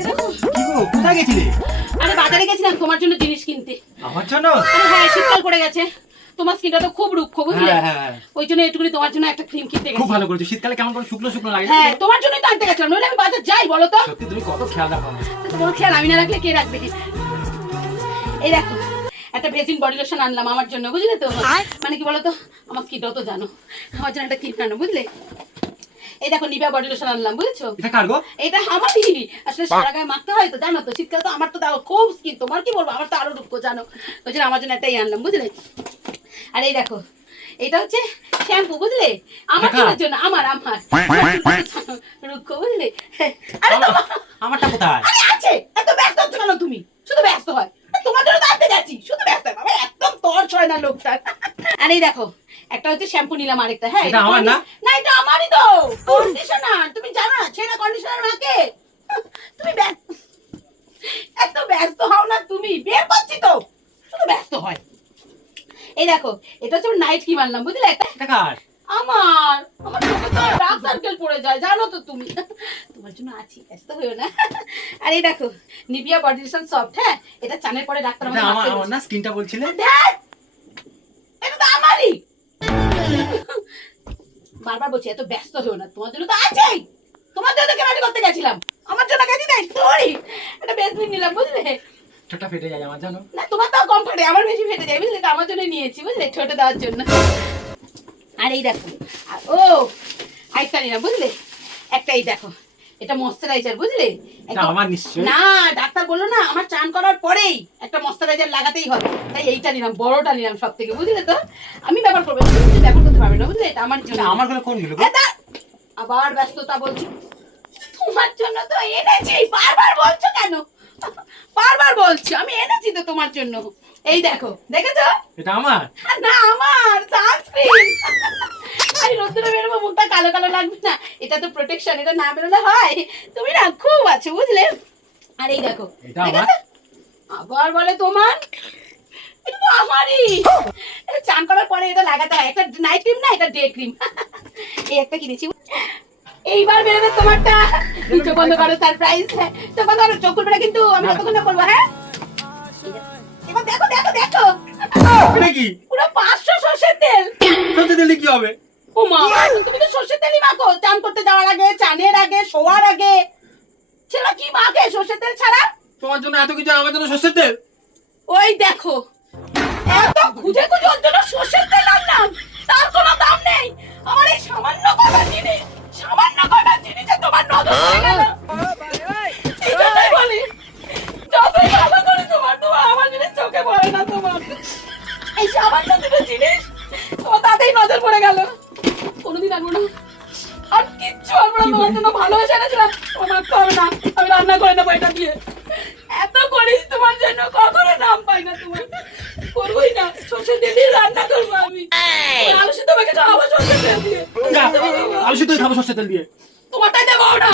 এরকম কি গো কোথায় গেছিলে? আরে বাজারে গেছিলাম তোমার জন্য জিনিস কিনতে। আমার জন্য? হ্যাঁ শীতকাল পড়ে গেছে। তোমার স্কিনটা তো খুব রুক্ষ বুঝলে? হ্যাঁ, হ্যাঁ, হ্যাঁ। ওই জন্য একটুখানি তোমার জন্য একটা ক্রিম কিনতে খুব ভালো করেছ। শীতকালে কেমন করে শুকনো শুকনো লাগে হ্যাঁ তোমার জন্যই তো আনতে গেছিলাম নইলে আমি বাজার যাই বলো তো। সত্যি তুমি কত খেয়াল রাখো তোমার খেয়াল আমি না রাখলে কে রাখবে এই দেখো একটা বেসিন বডি লোশন আনলাম আমার জন্য বুঝলে তো? মানে কি বলতো আমার স্কিনটাও তো জানো। আমার জন্য একটা ক্রিম আনো বুঝলে? এই দেখো নিভা বডি লোশন আনলাম বুঝছ? এটা কার গো? এটা আমারই। আসলে সারা গায়ে মাখতে হয় তো জানো তো? শীতকাল তো আমার তো দাও খুব স্কিন তোমার কি বলব? আমার তো আরও রূপকো জানো? ওই জন্য আমার জন্য একটাই আনলাম বুঝলে? আর এই দেখো এটা হচ্ছে শ্যাম্পু বুঝলে? আমার। চুলের জন্য আমার আমার। রুক্ষ বুঝলে? আরে আমারটা কোথায় আরে আছে এত ব্যস্ত হচ্ছ কেন তুমি শুধু ব্যস্ত হয় আর তোমার জন্য তো আনতে যাচ্ছি শুধু ব্যস্ত হয় বাবা একদম তর্স হয় না লোকটা আর এই দেখো একটা হচ্ছে শ্যাম্পু নিলাম আরেকটা হ্যাঁ? এটা আমার না? না এটা আমারই তো কন্ডিশনার তুমি জানো না ছেলে কন্ডিশনার মাকে। তুমি এত ব্যস্ত হও না তুমি বের করছি তো। শুধু ব্যস্ত হয়। এই দেখো এটা হচ্ছে নাইট ক্রিম আনলাম বুঝলে? একটা কার? আমার। আমার চোখে তো ডার্ক সার্কেল পড়ে যায় জানো তো তুমি। তোমার জন্য আছি ব্যস্ত হয়েও না। আর এই দেখো নিভিয়া বডি লোশন সফট হ্যাঁ? এটা চানের পরে ডাক্তার আমার না? স্কিনটা বলছিলে! বারবার বলছি এত ব্যস্ত হয়েও না। তোমার জন্য তো আছেই। তোমার জন্য কেনাকাটি করতে গেছিলাম? আমার জন্য গেছি নাই সরি। একটা বেসমিন নিলাম বুঝলে? ছোটটা ফেটে যায় আমার জানো? না তোমার তো কম ফেটে আমার বেশি ফেটে যায় বুঝলে? তো আমার জন্য নিয়েছি বুঝলে? ছোট দেওয়ার জন্য। আর এই দেখো ও আইসা নিলাম বুঝলে? একটা এই দেখো। এটা ময়শ্চারাইজার বুঝলে? আমার নিশ্চয়ই। না ডাক্তার বলল না আমার চান করার পরেই একটা ময়শ্চারাইজার লাগাতেই হবে। তাই এইটা নিলাম বড়টা নিলাম সব থেকে বুঝলে তো? আমি ব্যবহার করব ব্যবহার করতে পারবে না বুঝলে? এটা আমার জন্য। আমারগুলো কোন? আবার ব্যস্ততা বলছি। তোমার জন্য তো এনেছি বারবার বলছো কেন? বারবার বলছো আমি এনেছি তো তোমার জন্য। এই দেখো দেখেছ? এটা আমার? না আমার সানস্ক্রিন আমি রোদ্দুরে বেরোবো মুখটা কালো কালো লাগবে না। এটা তো প্রোটেকশন এটা না বেরোলে হয়। তুমি না খুব আছো বুঝলে? আর এই দেখো? আবার বলে তোমার? এটা তো আমারই। চান করার পরে এটা লাগাতে হয়। একটা নাইট ক্রিম না এটা ডে ক্রিম এই একটা কিনেছি। এইবার বেরোবে তোমারটা। চোখ বন্ধ করো সারপ্রাইজ চোখ বন্ধ করো চোখ খুলবে না কিন্তু আমি যতক্ষণ না করব হ্যাঁ? এবার দেখো দেখো দেখো। এটা কি? পুরো পাঁচশো সর্ষের তেল। দিলে কি হবে? ও মা তুমি তো সর্ষের তেলই মাখো চান করতে যাওয়ার আগে চানের আগে শোয়ার আগে। ছেলে কি মাখে সর্ষের তেল ছাড়া? তোমার জন্য এত কিছু আমার জন্য শস্যের তেল? ওই দেখো এত খুঁজে খুঁজে ওর জন্য সর্ষের তেল আনলাম। তার কোনো দাম নেই। আমার এই সামান্য কটা জিনিস সামান্য কটা জিনিসে তোমার নজর পড়ে গেল। এই জন্যই বলি। যতই ভালো করে তোমার তোমার আমার জিনিস চোখে পড়ে না তোমার। এই সামান্য দুটো জিনিস তোমার তাতেই নজর পড়ে গেল। কোনোদিন আনব না আর কিচ্ছু আনব না তোমার জন্য ভালোবেসে এনেছিলাম। তোমার তো হবে না আমি রান্না করে নেব এটা দিয়ে। এত করিস তোমার জন্য কখনো নাম পাই না তোমার। করবোই না সর্ষে তেল দিয়ে রান্না করব আমি। আলু সিদ্ধ মেখে খাওয়াবো সর্ষে তেল দিয়ে। আলু সিদ্ধই খাব শস্যের তেল দিয়ে। তোমারটাই দেবো না